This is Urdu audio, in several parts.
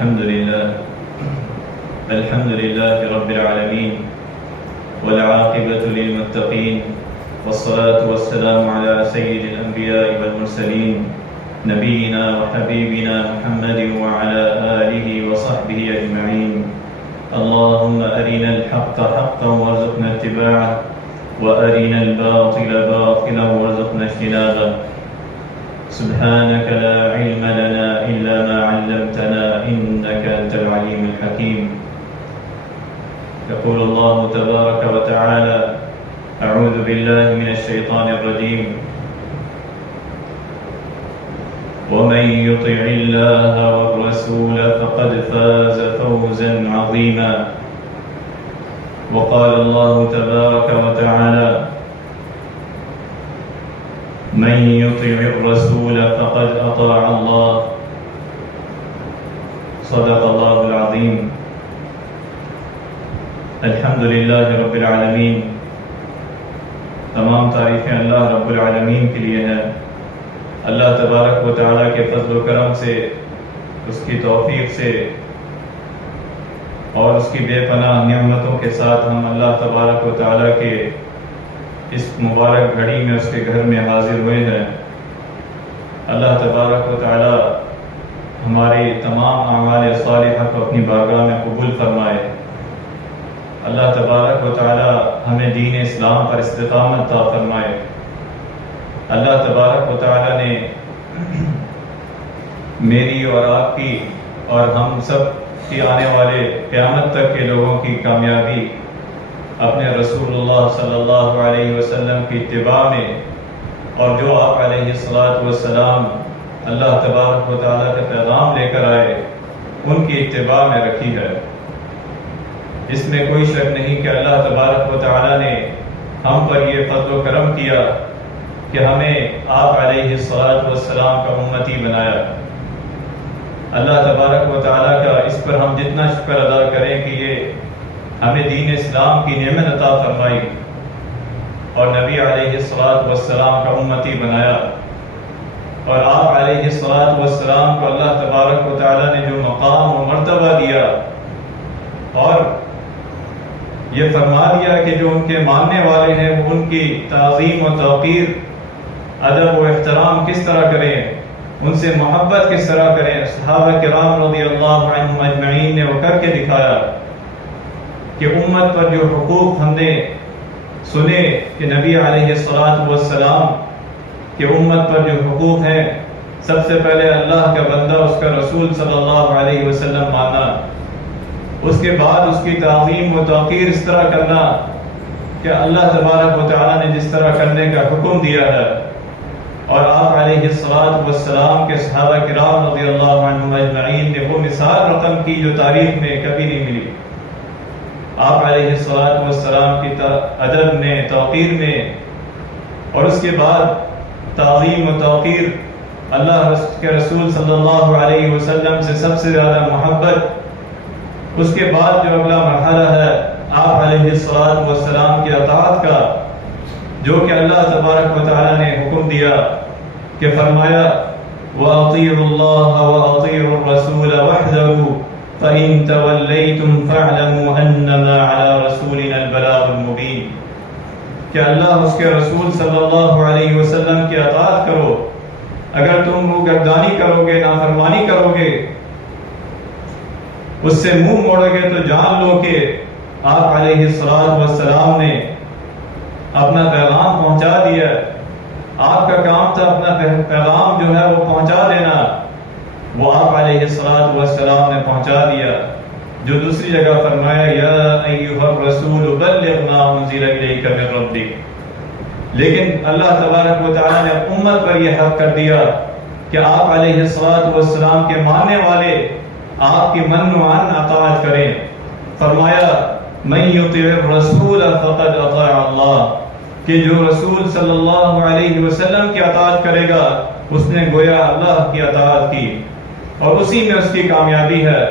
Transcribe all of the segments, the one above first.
الحمد لله رب العالمين والعاقبة للمتقين والصلاة والسلام على سيد الأنبياء والمرسلين نبينا وحبيبنا محمد وعلى آله وصحبه أجمعين. اللهم أرنا الحق حقا وارزقنا اتباعه وأرنا الباطل باطلا وارزقنا اجتنابه. سبحانك لا علم لنا إلا ما علمتنا إنك أنت العليم الحكيم. يقول الله تبارك وتعالى: أعوذ بالله من الشيطان الرجيم: ومن يطع الله والرسول فقد فاز فوزا عظيما. وقال الله تبارك وتعالى: من يطع الرسول فقد أطاع الله. صدق الله العظيم. الحمد للہ رب العالمین. تمام تعریفیں اللہ رب العالمین کے لیے ہیں. اللہ تبارک و تعالیٰ کے فضل و کرم سے، اس کی توفیق سے اور اس کی بے پناہ نعمتوں کے ساتھ ہم اللہ تبارک و تعالیٰ کے اس مبارک گھڑی میں اس کے گھر میں حاضر ہوئے ہیں. اللہ تبارک و تعالیٰ ہماری تمام اعمال صالحہ کو اپنی بارگاہ میں قبول فرمائے. اللہ تبارک و تعالیٰ ہمیں دین اسلام پر استقامت عطا فرمائے. اللہ تبارک و تعالیٰ نے میری اور آپ کی اور ہم سب کی آنے والے قیامت تک کے لوگوں کی کامیابی اپنے رسول اللہ صلی اللہ علیہ وسلم کی اتباع میں، اور جو آپ علیہ السلام اللہ تبارک و تعالیٰ کا پیغام لے کر آئے ان کی اتباع میں رکھی ہے. اس میں کوئی شک نہیں کہ اللہ تبارک و تعالیٰ نے ہم پر یہ فضل و کرم کیا کہ ہمیں آپ علیہ السلام کا امتی بنایا. اللہ تبارک و تعالیٰ کا اس پر ہم جتنا شکر ادا کریں کہ یہ ہمیں دین اسلام کی نعمت عطا فرمائی اور نبی علیہ السلام کا امتی بنایا، اور آپ علیہ السلام کو اللہ تبارک و تعالیٰ نے جو مقام و مرتبہ دیا اور یہ فرما دیا کہ جو ان کے ماننے والے ہیں وہ ان کی تعظیم و توقیر، ادب و احترام کس طرح کریں، ان سے محبت کس طرح کریں. صحابہ کرام رضی اللہ عنہم اجمعین نے وہ کر کے دکھایا کہ امت پر جو حقوق ہم نے سنے کہ نبی علیہ السلام کہ امت پر جو حقوق ہیں، سب سے پہلے اللہ کا بندہ اس کا رسول صلی اللہ علیہ وسلم ماننا، اس کے بعد اس کی تعظیم و توقیر اس طرح کرنا کہ اللہ تبارک و تعالیٰ نے جس طرح کرنے کا حکم دیا ہے. اور آپ علیہ السلام کے صحابہ کرام رضی اللہ عنہم اجمعین نے وہ مثال رقم کی جو تاریخ میں کبھی نہیں ملی. آپ علیہ السلام کی ادب میں، توقیر میں، اور اس کے بعد تعظیم و توقیر، اللہ کے رسول صلی اللہ علیہ وسلم سے سب سے زیادہ محبت. اس کے بعد جو اگلا مرحلہ ہے آپ علیہ السلام کی اطاعت کا، جو کہ اللہ تبارک و تعالیٰ نے حکم دیا کہ فرمایا: وَأَطِيعُوا اللَّهَ وَأَطِيعُوا الرَّسُولَ وَاحْذَرُوا فَإِن تَوَلَّيْتُمْ فَاعْلَمُوا أَنَّمَا عَلَى رَسُولِنَا الْبَلَاغُ الْمُبِينُ. کہ اللہ اس کے رسول صلی اللہ علیہ وسلم کی اطاعت کرو. اگر تم روگردانی کرو گے، نافرمانی کرو گے، اس سے منہ موڑو گے، تو جان لو کہ آپ علیہ السلام نے اپنا پیغام پہنچا دیا. آپ کا کام تھا اپنا پیغام جو ہے وہ پہنچا دینا، وہ آپ علیہ السلام نے پہنچا دیا. جو دوسری جگہ فرمایا: یا ایھا الرسول بلغ ما انزل الیک من ربک. لیکن اللہ تبارک و تعالیٰ نے امت پر یہ حق کر دیا کہ آپ علیہ السلام کے ماننے والے آپ کی من و عن اطاعت کریں. فرمایا: من یطع الرسول فقد اطاع اللہ. کہ جو رسول صلی اللہ علیہ وسلم کی اطاعت کرے گا اس نے گویا اللہ کی اطاعت کی، اور اسی میں اس کی کامیابی ہے.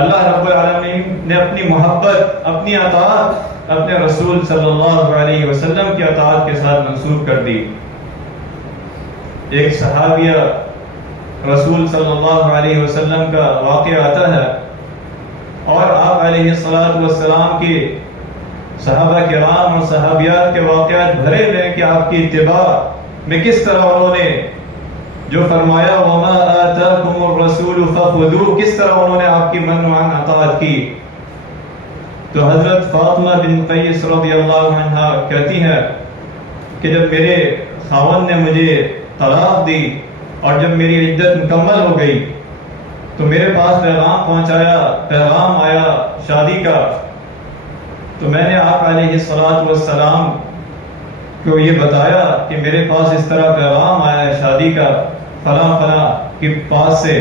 اللہ رب العالمین نے اپنی محبت، اپنی اطاعت اپنے رسول صلی اللہ علیہ وسلم کی اطاعت کے ساتھ منسوخ کر دی. ایک صحابیہ رسول صلی اللہ علیہ وسلم کا واقعہ آتا ہے اور آپ علیہ السلام کے صحابہ کرام اور صحابیات کے واقعات بھرے ہوئے کہ آپ کی اتباع میں کس طرح انہوں نے جو فرمایا وما آتاکم الرسول فخذوہ، کس طرح انہوں نے آپ کی منع اطاعت کی. تو حضرت فاطمہ بن قیس رضی اللہ عنہ کہتی ہے کہ جب میرے خاوند نے مجھے طلاق دی اور جب میری عدت مکمل ہو گئی تو میرے پاس پیغام آیا شادی کا. تو میں نے آپ علیہ السلام کو یہ بتایا کہ میرے پاس اس طرح پیغام آیا ہے شادی کا فلاں فلاں کے پاس سے.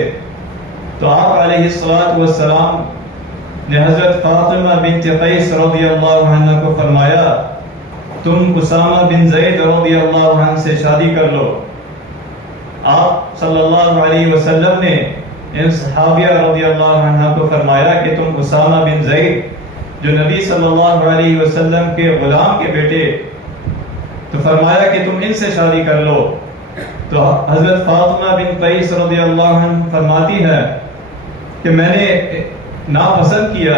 تو آپ علیہ السلام نے حضرت فاطمہ بنت قیس رضی اللہ عنہ کو فرمایا تم اسامہ بن زید رضی اللہ عنہ سے شادی کر لو. آپ صلی اللہ علیہ وسلم نے ان صحابیہ رضی اللہ عنہ کو فرمایا کہ تم اسامہ بن زید جو نبی صلی اللہ علیہ وسلم کے غلام کے بیٹے، تو فرمایا کہ تم ان سے شادی کر لو. تو حضرت فاطمہ بن قیس رضی اللہ عنہ فرماتی ہے کہ میں نے ناپسند کیا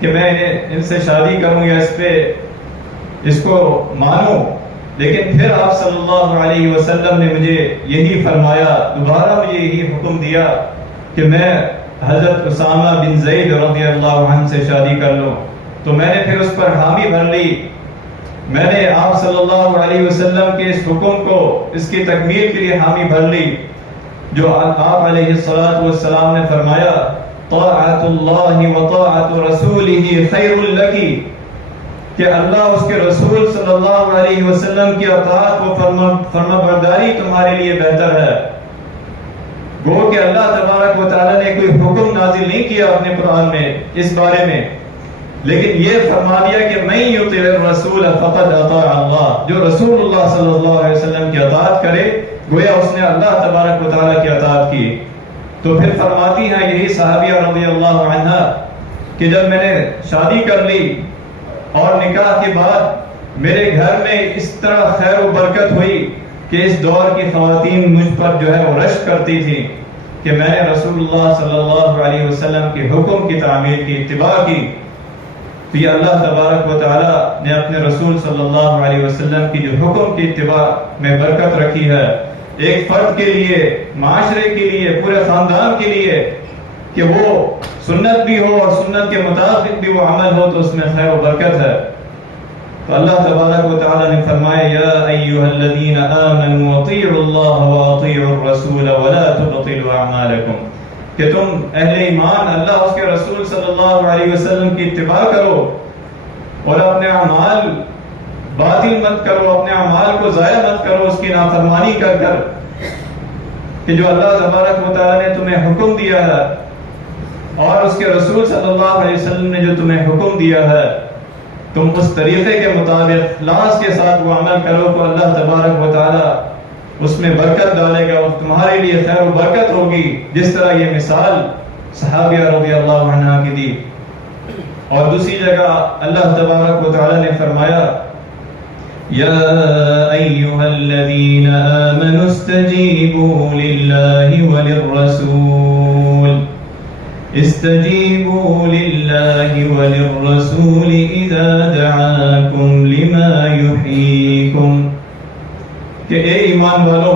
کہ میں ان سے شادی کروں یا اس کو مانوں، لیکن پھر آپ صلی اللہ علیہ وسلم نے مجھے یہی فرمایا، دوبارہ مجھے یہی حکم دیا کہ میں حضرت اسامہ بن زید رضی اللہ عنہ سے شادی کر لوں. تو میں نے پھر اس پر حامی بھر لی. میں نے آپ صلی اللہ علیہ وسلم کے اس حکم کو اس کی تکمیل کے لیے حامی بھر لی جو آپ علیہ السلام نے فرمایا طاعت اللہ و طاعت رسولہ خیر لکی، کہ اللہ اس کے رسول صلی اللہ علیہ وسلم کی اطاعت و فرما برداری تمہارے لیے بہتر ہے. گو کہ اللہ تبارک و تعالی نے کوئی حکم نازل نہیں کیا اپنے قرآن میں اس بارے میں، لیکن یہ فرما دیا کہ من یطع الرسول فقد اطاع اللہ، جو رسول اللہ صلی اللہ علیہ وسلم کی اطاعت کرے گویا اس نے اللہ تبارک و تعالی کی اطاعت کی. تو پھر فرماتی ہیں یہی صحابیہ رضی اللہ عنہ کہ جب میں نے شادی کر لی اور نکاح کے بعد میرے گھر میں اس طرح خیر و برکت ہوئی کہ اس دور کی خواتین مجھ پر جو ہے وہ رشک کرتی تھی کہ میں نے رسول اللہ صلی اللہ علیہ وسلم کے حکم کی تعمیل کی، اتباع کی. تو یہ اللہ تبارک و تعالی نے اپنے رسول صلی اللہ علیہ وسلم کی جو حکم کی اتباع میں برکت رکھی ہے، ایک فرد کے لیے، معاشرے کے لیے، پورے خاندان کے لیے، کہ وہ سنت بھی ہو اور سنت کے مطابق بھی وہ عمل ہو تو اس میں خیر و برکت ہے. تو اللہ تبارک و تعالی نے فرمایا یا ایھا الذین آمنوا اطیعوا اللہ واطیعوا الرسول ولا تبطلوا اعمالکم، کہ تم اہل ایمان اللہ اس کے رسول صلی اللہ علیہ وسلم کی اتباع کرو اور اپنے اعمال باطل مت کرو، اپنے اعمال کو ضائع مت کرو اس کی نافرمانی کر کہ جو اللہ تبارک و تعالی نے تمہیں حکم دیا ہے اور اس کے رسول صلی اللہ علیہ وسلم نے جو تمہیں حکم دیا ہے تم اس طریقے کے مطابق اخلاص کے ساتھ وہ عمل کرو تو اللہ تبارک و تعالی اس میں برکت ڈالے گا اور تمہارے لیے خیر و برکت ہوگی، جس طرح یہ مثال صحابیہ رضی اللہ عنہ کی دی. اور دوسری جگہ اللہ تبارک و تعالی نے فرمایا یا ایھا الذین آمنوا استجیبوا للہ وللرسول استجیبوا للہ وللرسول اذا دعاکم لما یحییکم، کہ اے ایمان والو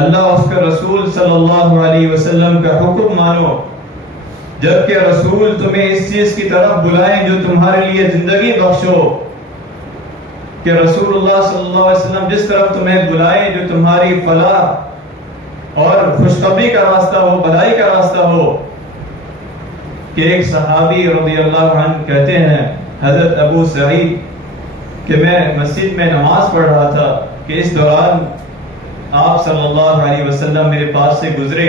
اللہ اس کے رسول صلی اللہ علیہ وسلم کا حکم مانو جبکہ رسول تمہیں اس چیز کی طرف بلائیں جو تمہارے لیے زندگی بخشو، کہ رسول اللہ صلی اللہ علیہ وسلم جس طرف تمہیں بلائیں جو تمہاری فلاح اور خوشخبری کا راستہ ہو، بھلائی کا راستہ ہو. کہ ایک صحابی رضی اللہ عنہ کہتے ہیں حضرت ابو سعید کہ میں مسجد میں نماز پڑھ رہا تھا کہ اس دوران آپ صلی اللہ علیہ وسلم میرے پاس سے گزرے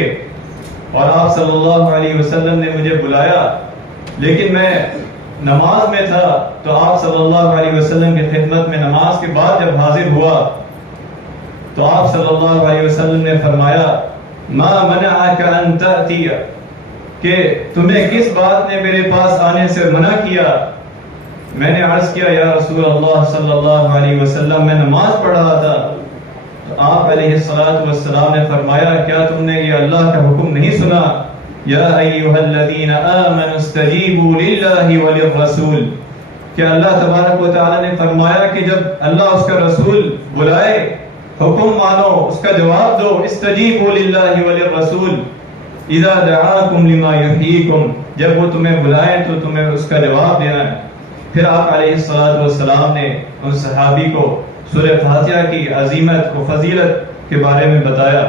اور آپ صلی اللہ علیہ وسلم نے مجھے بلایا، لیکن میں نماز میں تھا. تو آپ صلی اللہ علیہ وسلم کی خدمت میں نماز کے بعد جب حاضر ہوا تو آپ صلی اللہ علیہ وسلم نے فرمایا ما منعک ان تأتی، کہ تمہیں کس بات نے میرے پاس آنے سے منع کیا. میں نے عرض کیا یا رسول اللہ صلی اللہ علیہ وسلم میں نماز پڑھ رہا تھا. تو آپ علیہ الصلوۃ والسلام نے فرمایا کیا تم نے یہ اللہ کا حکم نہیں سنا؟ یا ایھا الذین آمنوا استجیبوا للہ وللرسول، کہ اللہ تبارک و تعالی نے فرمایا کہ جب اللہ اس کا رسول بلائے حکم مانو، اس کا جواب دو. استجیبوا للہ وللرسول اذا دعاکم لما یحییکم، جب وہ تمہیں بلائیں تو تمہیں اس کا جواب دینا ہے. پھر آپ علیہ الصلوۃ والسلام نے ان صحابی کو سورہ فاتحہ کی عظیمت و فضیلت کے بارے میں بتایا.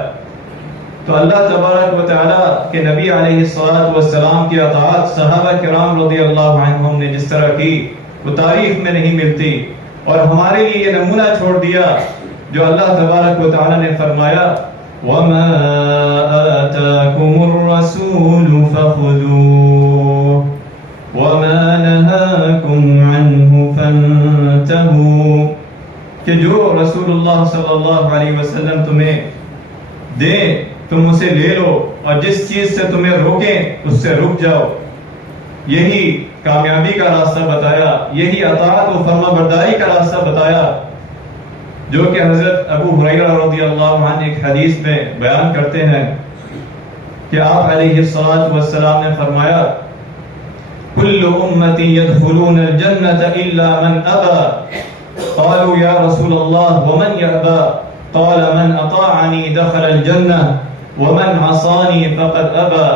تو اللہ تبارک و تعالیٰ کے نبی علیہ الصلوۃ والسلام کی اطاعت صحابہ کرام رضی اللہ عنہم نے جس طرح کی وہ تاریخ میں نہیں ملتی، اور ہمارے لیے یہ نمونہ چھوڑ دیا جو اللہ تبارک و تعالیٰ نے فرمایا وَمَا آتَاكُمُ الرَّسُولُ فَخُذُوهُ وَمَا نَهَاكُمْ عَنْهُ فَانْتَهُوا، کہ جو رسول اللہ صلی اللہ علیہ وسلم تمہیں دیں تم اسے لے لو، اور جس چیز سے تمہیں روکیں اس سے رک جاؤ. یہی کامیابی کا راستہ بتایا، یہی اطاعت و فرما برداری کا راستہ بتایا، جو کہ حضرت ابو ہریرہ رضی اللہ عنہ ایک حدیث میں بیان کرتے ہیں کہ آپ علیہ الصلوۃ والسلام نے فرمایا کل امتی يدخلون الجنة الا من ابى، قالوا یا رسول اللہ ومن يأبى، قال من اطاعنی دخل الجنة ومن عصانی فقد ابى،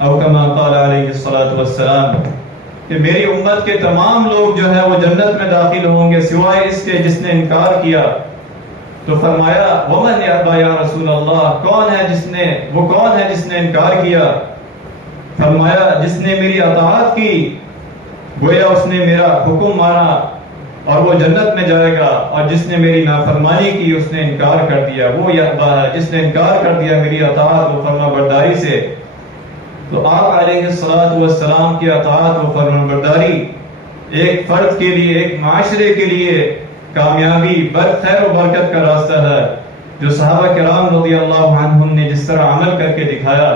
او کما قال علیہ الصلوۃ والسلام، کہ میری امت کے تمام لوگ جو ہے وہ جنت میں داخل ہوں گے سوائے اس کے جس نے انکار کیا. تو فرمایا ومن یأبی یا رسول اللہ، کون ہے جس نے انکار کیا؟ فرمایا جس نے میری اطاعت کی، گویا اس نے میرا حکم مانا اور وہ جنت میں جائے گا، اور جس نے میری نافرمانی کی اس نے انکار کر دیا، وہ یأبی ہے جس نے انکار کر دیا میری اطاعت و فرما برداری سے. تو آپ علیہ الصلوۃ والسلام کی اطاعت و فرما برداری ایک فرد کے لیے، ایک معاشرے کے لیے کامیابی، خیر و برکت کا راستہ ہے، جو صحابہ کرام رضی اللہ عنہم نے جس طرح عمل کر کے دکھایا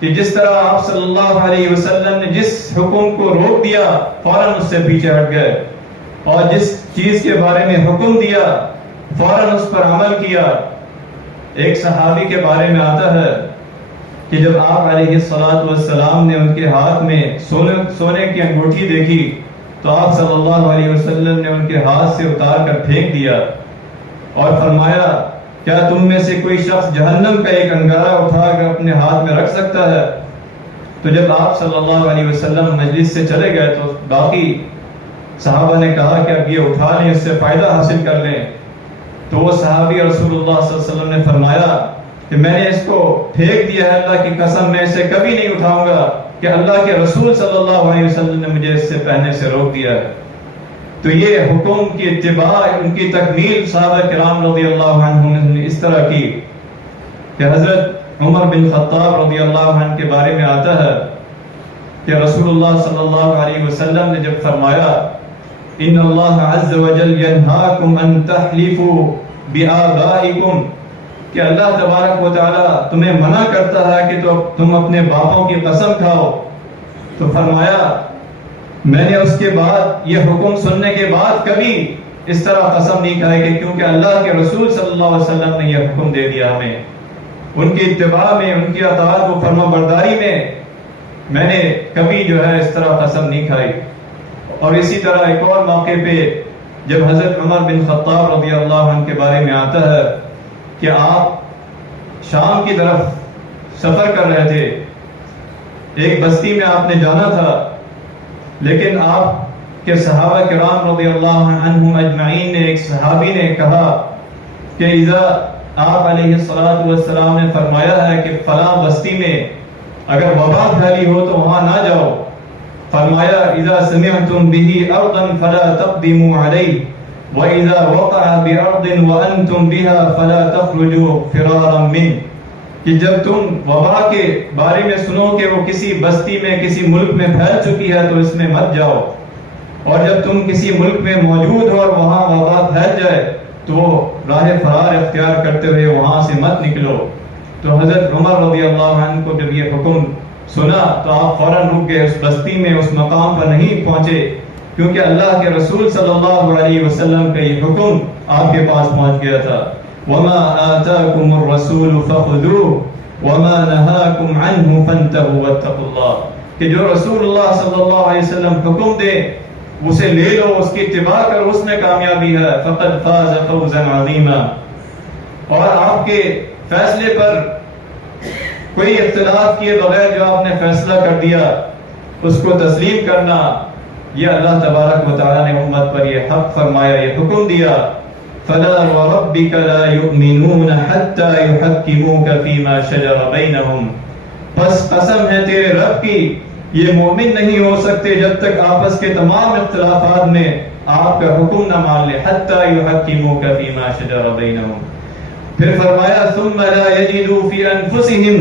کہ جس طرح آپ صلی اللہ علیہ وسلم نے جس حکم کو روک دیا فوراً اس سے پیچھے ہٹ گئے، اور جس چیز کے بارے میں حکم دیا فوراً اس پر عمل کیا. ایک صحابی کے بارے میں آتا ہے کہ جب آپ علیہ الصلوۃ والسلام نے ان کے ہاتھ میں سونے کی انگوٹھی دیکھی تو آپ صلی اللہ علیہ وسلم نے ان کے ہاتھ سے اتار کر پھینک دیا اور فرمایا کیا تم میں سے کوئی شخص جہنم کا ایک انگارہ اٹھا کر اپنے ہاتھ میں رکھ سکتا ہے؟ تو جب آپ صلی اللہ علیہ وسلم مجلس سے چلے گئے تو باقی صحابہ نے کہا کہ اب یہ اٹھا لیں، اس سے فائدہ حاصل کر لیں. تو وہ صحابی رسول اللہ صلی اللہ علیہ وسلم نے فرمایا کہ میں نے اس کو پھینک دیا ہے، اللہ کی قسم میں اسے کبھی نہیں اٹھاؤں گا کہ اللہ کے رسول صلی اللہ علیہ وسلم نے مجھے اس سے پہننے سے روک دیا ہے. تو یہ حکم کی اتباع، ان کی تکمیل صحابہ کرام رضی اللہ عنہم نے اس طرح کی کہ حضرت عمر بن خطاب رضی اللہ عنہ کے بارے میں آتا ہے کہ رسول اللہ صلی اللہ علیہ وسلم نے جب فرمایا ان اللہ عز وجل ینہاکم ان تحلفوا بآبائکم، کہ اللہ تبارک و تعالی تمہیں منع کرتا ہے کہ تم اپنے باپوں کی قسم کھاؤ. تو فرمایا میں نے اس کے بعد یہ حکم سننے کے بعد کبھی اس طرح قسم نہیں کھائی کہ کیونکہ اللہ کے رسول صلی اللہ علیہ وسلم نے یہ حکم دے دیا ہمیں. ان کی اتباع میں، ان کی اطاعت و فرما برداری میں نے کبھی جو ہے اس طرح قسم نہیں کھائی. اور اسی طرح ایک اور موقع پہ جب حضرت عمر بن خطاب رضی اللہ عنہ کے بارے میں آتا ہے کہ آپ شام کی طرف سفر کر رہے تھے، ایک بستی میں آپ نے جانا تھا، لیکن آپ کے صحابہ کرام رضی اللہ عنہم اجمعین نے، ایک صحابی نے کہا کہ اذا آپ علیہ الصلوۃ والسلام نے فرمایا ہے کہ فلاں بستی میں اگر وبا پھیلی ہو تو وہاں نہ جاؤ. فرمایا اذا سمعتم به ارضا فلا تقدموا عليه واذا وقع بارض وانتم بها فلا تخرجوا فرارا منه، کہ جب تم وبا کے بارے میں سنو کہ وہ کسی بستی میں، کسی ملک میں پھیل چکی ہے تو اس میں مت جاؤ، اور جب تم کسی ملک میں موجود ہو اور وہاں وبا پھیل جائے تو راہ فرار اختیار کرتے ہوئے وہاں سے مت نکلو. تو حضرت عمر رضی اللہ عنہ کو جب یہ حکم سنا تو آپ فوراً رک گئے، اس بستی میں اس مقام پر نہیں پہنچے، کیونکہ اللہ کے رسول صلی اللہ علیہ وسلم کا یہ حکم آپ کے پاس پہنچ گیا تھا. وما آتاكم الرسول فخذوه وما نهاكم عنه فانتهوا واتقوا اللہ، کہ جو رسول اللہ صلی اللہ علیہ وسلم حکم دے اسے لے لو، اس کی اتباع کرو، اس میں کامیابی ہے. فقد فاز فوزا عظیما. اور آپ کے فیصلے پر کوئی اختلاف کیے بغیر جو آپ نے فیصلہ کر دیا اس کو تسلیم کرنا، یہ اللہ تبارک و تعالیٰ نے امت پر یہ حق فرمایا، یہ حکم دیا. فلا وربك لا يؤمنون حتى يحكموك فيما شجر بينهم. بس قسم ہے تیرے رب کی، یہ مومن نہیں ہو سکتے جب تک آپس کے تمام اختلافات میں آپ کا حکم نہ مان لے. حتى يحكموك فيما شجر بينهم. پھر فرمایا ثم لا يجدوا في انفسهم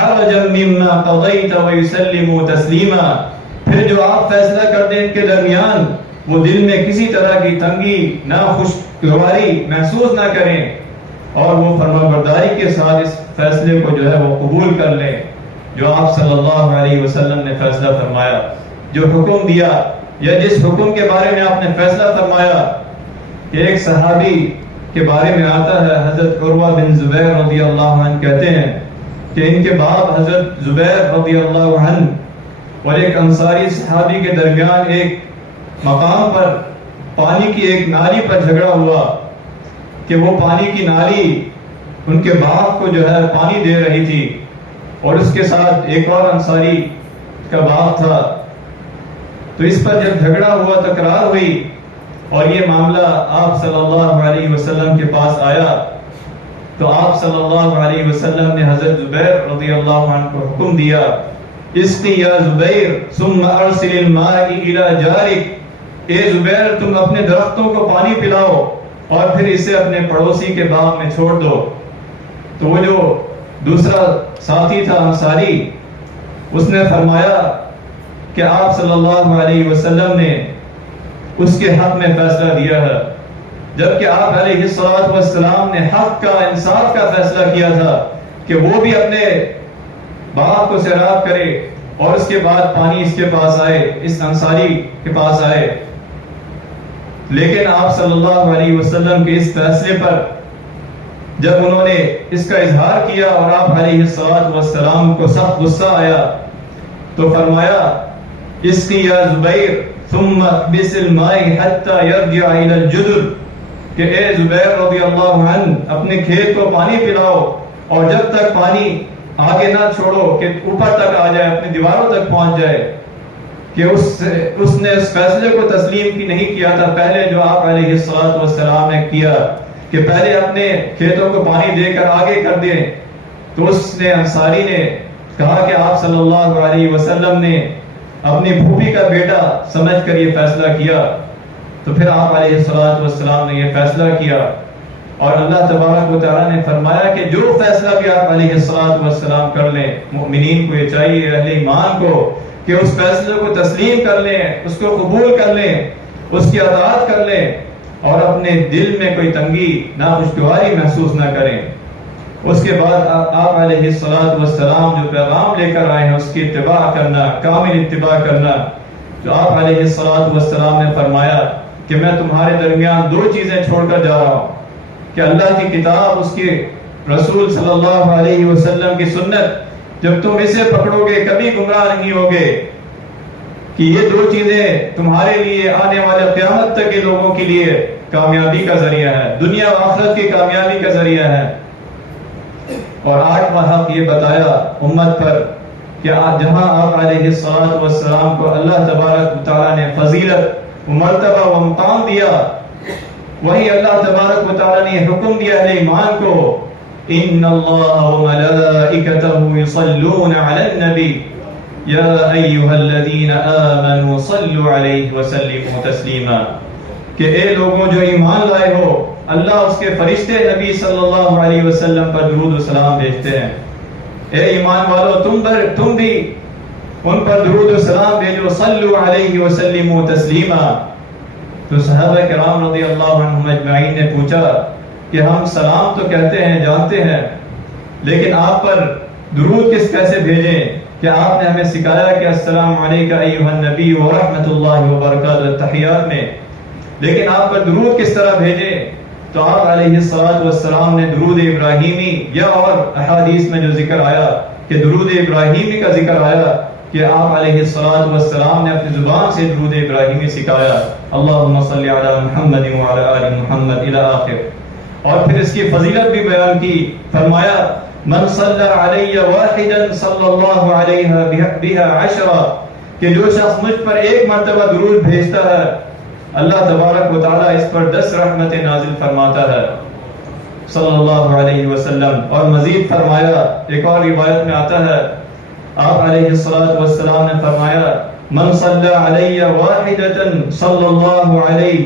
حرجا مما قضيت ويسلموا تسلیما. پھر جو آپ فیصلہ کر دیں ان کے درمیان وہ دل میں کسی طرح کی تنگی نہ خوشگواری محسوس نہ کریں اور وہ فرمانبرداری کے ساتھ اس فیصلے کو جو ہے وہ قبول کر لیں جو آپ صلی اللہ علیہ وسلم نے فیصلہ فرمایا، جو حکم دیا یا جس حکم کے بارے میں آپ نے فیصلہ فرمایا. کہ ایک صحابی کے بارے میں آتا ہے، حضرت عروہ بن زبیر رضی اللہ عنہ کہتے ہیں کہ ان کے باپ حضرت زبیر رضی اللہ عنہ اور ایک انصاری صحابی کے درمیان ایک مقام پر پانی کی ایک نالی پر جھگڑا ہوا کہ وہ پانی کی نالی ان کے باپ کو جو ہے پانی دے رہی تھی اور اس کے ساتھ ایک اور انصاری کا باپ تھا. تو اس پر جب جھگڑا ہوا، تکرار ہوئی اور یہ معاملہ آپ صلی اللہ علیہ وسلم کے پاس آیا تو آپ صلی اللہ علیہ وسلم نے حضرت زبیر رضی اللہ عنہ کو حکم دیا، اسقی یا زبیر ثم ارسل الماء الى جارک. اے زبیر تم اپنے درختوں کو پانی پلاؤ اور پھر اسے اپنے پڑوسی کے باغ میں چھوڑ دو. تو وہ جو دوسرا ساتھی تھا انصاری، اس نے فرمایا کہ آپ صلی اللہ علیہ وسلم نے اس کے حق میں فیصلہ دیا ہے، جبکہ آپ علیہ الصلوۃ والسلام نے حق کا، انصاف کا فیصلہ کیا تھا کہ وہ بھی اپنے باغ کو سیراب کرے اور اس کے بعد پانی اس کے پاس آئے، اس انصاری کے پاس آئے. لیکن آپ صلی اللہ علیہ وسلم کے اس فیصلے پر جب انہوں نے اس کا اظہار کیا اور آپ علیہ الصلوۃ والسلام کو سخت غصہ آیا تو فرمایا اسقی یا زبیر ثم احبس الماء حتى يرجع الى الجدر. کہ اے زبیر رضی اللہ عنہ اپنے کھیت کو پانی پلاؤ اور جب تک پانی آگے نہ چھوڑو کہ اوپر تک آ جائے، اپنی دیواروں تک پہنچ جائے. کہ اس نے اس فیصلے کو تسلیم کی نہیں کیا تھا پہلے جو آپ علیہ الصلوۃ والسلام نے کیا کہ پہلے اپنے کھیتوں کو پانی دے کر آگے کر دیں. تو اس نے انصاری نے کہا کہ آپ صلی اللہ علیہ وسلم نے اپنی پھوپھی کا بیٹا سمجھ کر یہ فیصلہ کیا. تو پھر آپ علیہ الصلوۃ والسلام نے یہ فیصلہ کیا اور اللہ تبارک و تعالیٰ نے فرمایا کہ جو فیصلہ بھی آپ علیہ الصلوۃ والسلام کر لیں، مومنین کو یہ چاہیے، اہل ایمان کو، کہ اس فیصلے کو تسلیم کر لیں، اس کو قبول کر لیں، اس کی اطاعت کر لیں اور اپنے دل میں کوئی تنگی، ناخوشگواری محسوس نہ کریں. اس کے بعد آپ علیہ الصلوۃ والسلام جو پیغام لے کر آئے ہیں اس کی اتباع کرنا، کامل اتباع کرنا. جو آپ علیہ الصلوۃ والسلام نے فرمایا کہ میں تمہارے درمیان دو چیزیں چھوڑ کر جا رہا ہوں، کہ اللہ کی کتاب، اس کے رسول صلی اللہ علیہ وسلم کی سنت. جب تم اسے پکڑو گے کبھی گمراہ نہیں ہوگے. کہ یہ دو چیزیں تمہارے لیے آنے والے قیامت تک کے لوگوں کے لیے کامیابی کا ذریعہ ہے، دنیا و آخرت کی کامیابی کا ذریعہ ہے. اور آٹھواں حق یہ بتایا امت پر کہ جہاں آپ علیہ الصلوۃ والسلام کو اللہ تبارک و تعالیٰ نے فضیلت و مرتبہ و مقام دیا، وہی اللہ تبارک و تعالیٰ نے حکم دیا اہل ایمان کو، ان اللہ وملائکتہ یصلون علی النبی یا ایھا الذین آمنوا صلوا علیہ وسلموا تسلیما. کہ اے لوگوں جو ایمان لائے ہو، اللہ اس کے فرشتے نبی صلی اللہ علیہ وسلم پر درود و سلام بھیجتے ہیں. اے ایمان والو تم بھی ان پر درود و سلام بھیجو، صلوا علیہ وسلموا تسلیما. تو صحابہ کرام رضی اللہ عنہم اجمعین نے پوچھا کہ ہم سلام تو کہتے ہیں، جانتے ہیں، لیکن آپ پر درود کیسے بھیجیں؟ کہ آپ نے ہمیں سکھایا کہ السلام علیکہ ایھا النبی ورحمۃ اللہ وبرکاتہ تحیات میں، لیکن آپ پر درود کس طرح بھیجیں؟ تو آپ علیہ الصلوۃ والسلام نے درود ابراہیمی یا اور احادیث میں جو ذکر آیا کہ درود ابراہیمی کا ذکر آیا کہ آپ علیہ الصلوۃ والسلام نے اپنی زبان سے درود ابراہیمی سکھایا، اللہم صلی علی محمد وعلی آل محمد الی آخر. اور پھر اس کی فضیلت بھی بیان کی، فرمایا من صلی علی واحدا صلی اللہ علیہ بها عشرا، کہ جو شخص مجھ پر ایک مرتبہ درود بھیجتا ہے اللہ تبارک و تعالی اس پر 10 رحمتیں نازل فرماتا ہے صلی اللہ علیہ وسلم. اور مزید فرمایا، ایک اور روایت میں آتا ہے آپ علیہ الصلوۃ والسلام نے فرمایا من صلی علی واحدۃ صلی اللہ علیہ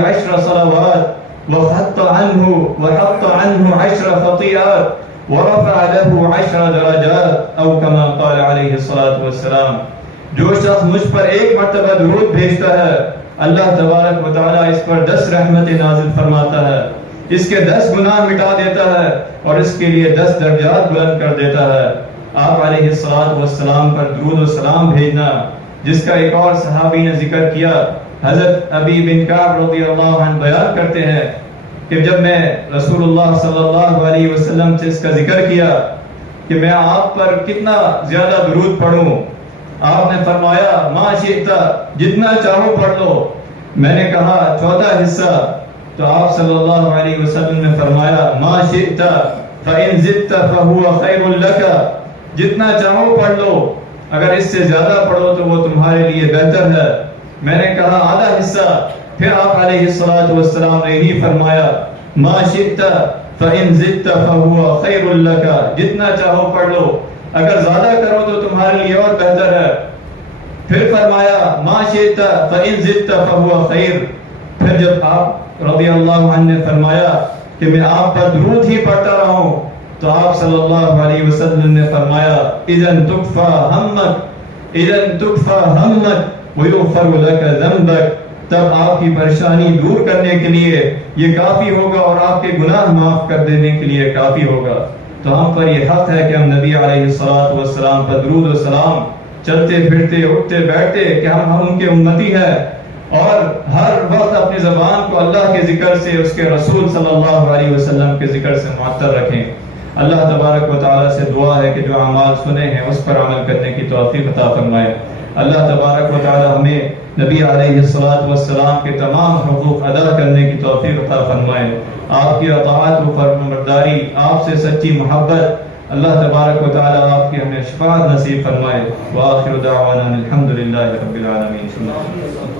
10 صلوات وحط عنه 10 خطیئات ورفع له 10 درجات او كما قال علیہ الصلوۃ والسلام. جو شخص مجھ پر ایک مرتبہ درود بھیجتا ہے اللہ تبارک و تعالی اس پر 10 رحمتیں نازل فرماتا ہے، اس کے 10 گناہ مٹا دیتا ہے اور اس کے لیے 10 درجات بلند کر دیتا ہے. آپ علیہ الصلوۃ والسلام پر درود و سلام بھیجنا، جس کا ایک اور صحابی نے ذکر کیا، حضرت ابی بن کعب رضی اللہ عنہ بیان کرتے ہیں کہ جب میں رسول اللہ صلی اللہ علیہ وسلم سے اس کا ذکر کیا کہ میں آپ پر کتنا زیادہ درود پڑھوں، آپ نے فرمایا ما شئت، جتنا چاہو پڑھ لو. میں نے کہا 14 حصہ، تو آپ صلی اللہ علیہ وسلم نے فرمایا ما شئت فإن زدت فهو خير لك، جتنا چاہو پڑھ لو، اگر اس سے زیادہ پڑھو تو وہ تمہارے لیے بہتر ہے. میں نے کہا آدھا حصہ، پھر آپ علیہ الصلوۃ والسلام نے یہی فرمایا ما شئت فإن زدت فهو خير لك، جتنا چاہو پڑھ لو، اگر زیادہ کرو تو تمہارے لیے اور بہتر ہے. پھر فرمایا ما شئت فإن زدت فهو خير. پھر جب آپ رضی اللہ عنہ نے فرمایا کہ میں آپ پر درود ہی پڑھتا رہا ہوں تو آپ صلی اللہ علیہ وسلم نے فرمایا اذن تکفى ہمک ویغفر لك ذنبک، تب آپ کی پریشانی دور کرنے کے لیے یہ کافی ہوگا اور آپ کے گناہ معاف کر دینے کے لیے کافی ہوگا. تو ہم پر یہ حق ہے کہ ہم نبی علیہ الصلوۃ والسلام پر درود و سلام چلتے پھرتے اٹھتے بیٹھتے کہ ہم ان کے امتی ہیں، اور ہر وقت اپنی زبان کو اللہ کے ذکر سے، اس کے رسول صلی اللہ علیہ وسلم کے ذکر سے معطر رکھیں. اللہ تبارک و تعالی سے دعا ہے کہ جو اعمال سنے ہیں اس پر عمل کرنے کی توفیق عطا فرمائے. اللہ تبارک و تعالی ہمیں نبی علیہ الصلوۃ والسلام کے تمام حقوق ادا کرنے کی توفیق عطا فرمائے. آپ کی اطاعت و فرمانبرداری، آپ سے سچی محبت، اللہ تبارک و تعالی آپ کی ہمیں شفاعت نصیب فرمائے. وآخر دعوانا الحمد للہ رب العالمین.